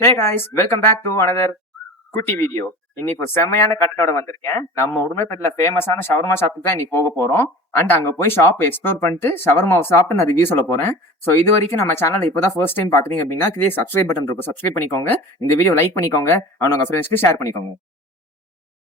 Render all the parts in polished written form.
Hey guys, welcome back to another குட்டி video. இன்னைக்கு ஒரு செம்மையான கட்டோட வந்திருக்கேன். நம்ம உடுமலைப்பேட்டையில ஃபேமஸான ஷவர்மா ஷாப்புக்கு தான் இன்னைக்கு போக போறோம். அண்ட் அங்க போய் ஷாப் எக்ஸ்ப்ளோர் பண்ணிட்டு ஷவர்மாவை சாப்பிட்டு நான் ரிவ்யூ சொல்ல போறேன். ஸோ இது வரைக்கும் நம்ம சேனல் இப்போதான் ஃபர்ஸ்ட் டைம் பாக்குறீங்க அப்படின்னா கீழே சப்ஸ்கிரைப் பட்டன் இருக்கும், சப்ஸ்கிரைப் பண்ணிக்கோங்க. இந்த வீடியோ லைக் பண்ணிக்கோங்க, அவங்க ஃப்ரெண்ட்ஸ்க்கு ஷேர் பண்ணிக்கோங்க.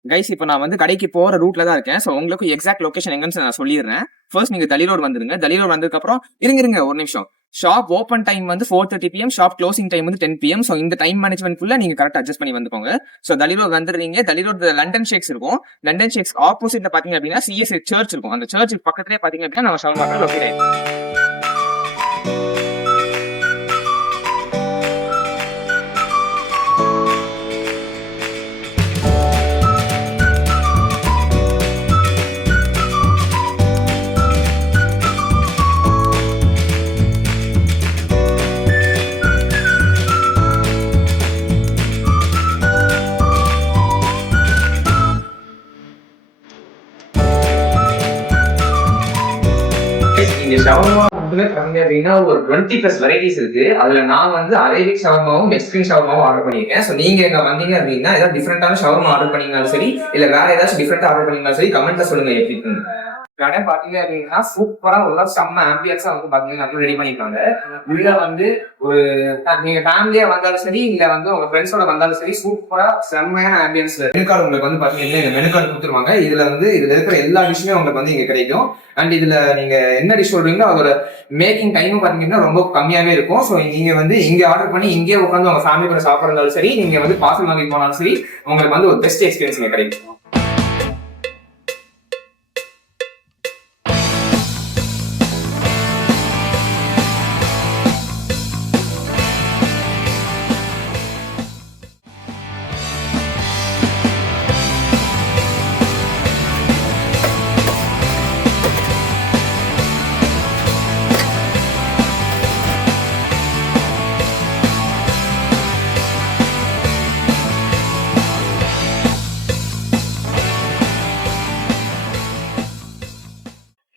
கைஸ், இப்போ நான் வந்து கடைக்கு போற ரூட்ல தான் இருக்கேன். ஸோ உங்களுக்கு எக்ஸாக்ட் லொகேஷன் எங்கன்னு நான் சொல்லிடுறேன். ஃபர்ஸ்ட் நீங்க தளி ரோடு வந்துருங்க. தளி ரோடு வந்ததுக்கு அப்புறம் இருங்க ஒரு நிமிஷம். ஷாப் ஓப்பன் டைம் வந்து 4:30 PM, ஷாப் க்ளோசிங் டைம் வந்து 10 PM. ஸோ இந்த டைம் மேனேஜ்மெண்ட்குள்ள நீங்க கரெக்ட் அட்ஜஸ்ட் பண்ணி வந்துக்கோங்க. ஸோ தளி ரோடு வந்துடுறீங்க. தளி ரோடு லண்டன் ஷேக்ஸ் இருக்கும். லண்டன் ஷேக்ஸ் ஆப்போசிட்ல பாத்தீங்க அப்படின்னா CSI சர்ச் இருக்கும். அந்த சர்ச் பக்கத்துலேயே பாத்தீங்க அப்படின்னா நம்ம ஷவர்மா லொகேட் ஆயிருக்கும். இங்க ஷவர்மா மட்டுமே பாத்தீங்க அப்படின்னா ஒரு 20+ வெரைட்டிஸ் இருக்கு. அதுல நான் வந்து அரேபிக் ஷவர்மாவும் மெக்சிகன் ஷவர்மாவும் ஆர்டர் பண்ணிருக்கேன். ஸோ நீங்க எங்க வந்தீங்க அப்படின்னா ஏதாவது டிஃப்ரெண்டான ஷவர்மா ஆர்டர் பண்ணீங்கனாலும் சரி, இல்ல வேற ஏதாச்சும் டிஃப்ரெண்டா ஆர்டர் பண்ணீங்கனாலும் சரி, கமெண்ட்ல சொல்லுங்க எப்படி இருக்குன்னு. கடை பாத்தீங்க அப்படின்னா சூப்பரா உள்ள செம்ம ஆம்பியன்ஸா வந்து பாத்தீங்கன்னா ரெடி பண்ணிருக்காங்க. உள்ள வந்து ஒரு நீங்க ஃபேமிலியா வந்தாலும் சரி, இல்ல வந்து உங்க ஃப்ரெண்ட்ஸோட வந்தாலும் சரி, சூப்பரா செம்மையான ஆம்பியன்ஸ். மெனு கார்டு உங்களுக்கு வந்து பாத்தீங்கன்னா இந்த மெனு கார்டு கொடுத்துருவாங்க. இதுல இருக்கிற எல்லா டிஷ்ஷுமே உங்களுக்கு வந்து இங்க கிடைக்கும். அண்ட் இதுல நீங்க என்ன டிஷ் சொல்றீங்களோ அதோட மேக்கிங் டைமும் பாத்தீங்கன்னா ரொம்ப கம்மியாவே இருக்கும். ஸோ நீங்க வந்து இங்க ஆர்டர் பண்ணி இங்கே உட்காந்து உங்க ஃபேமிலி கூட சாப்பிட்றதாலும் சரி, நீங்க வந்து பார்சல் வாங்கிட்டு போனாலும் சரி, உங்களுக்கு வந்து ஒரு பெஸ்ட் எக்ஸ்பீரியன்ஸ் இங்க கிடைக்கும்.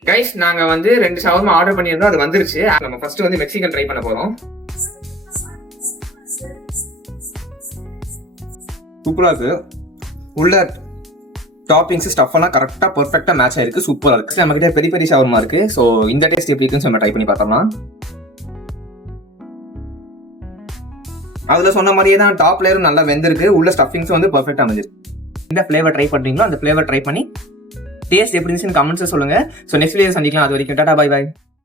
கைஸ், நாங்க வந்து 2 ஷவர்மா ஆர்டர் பண்ணியிருந்தோம், அது வந்துருச்சு. நம்ம ஃபர்ஸ்ட் வந்து மெக்சிகன் ட்ரை பண்ண போறோம். சூப்பரா இருக்கு. உள்ள டாப்பிங்ஸ் ஸ்டஃப் எல்லாம் கரெக்டா பெர்ஃபெக்ட்டா மேட்ச் ஆயிருக்கு. சூப்பரா இருக்கு. நம்ம கிட்ட பெரிய பெரிய ஷவர்மா இருக்கு. ஸோ இந்த டேஸ்ட் எப்படி இருக்குன்னு நம்ம ட்ரை பண்ணி பார்த்தோம்னா, அதுல சொன்ன மாதிரியே தான் டாப் லேயரும் நல்லா வெந்திருக்கு. உள்ள ஸ்டஃபிங்ஸ் வந்து பெர்ஃபெக்ட்டா அமைஞ்சிருக்கு. இந்த ஃபிளேவர் ட்ரை பண்றீங்களோ அந்த ஃபிளேவர் ட்ரை பண்ணி டேஸ்ட் எப்படி இருந்துச்சுன்னு கமெண்ட்ஸ் சொல்லுங்க. ஸோ நெக்ஸ்ட் வீடியோ சந்திக்கலாம். அது வரைக்கும் டாடா, பை பை.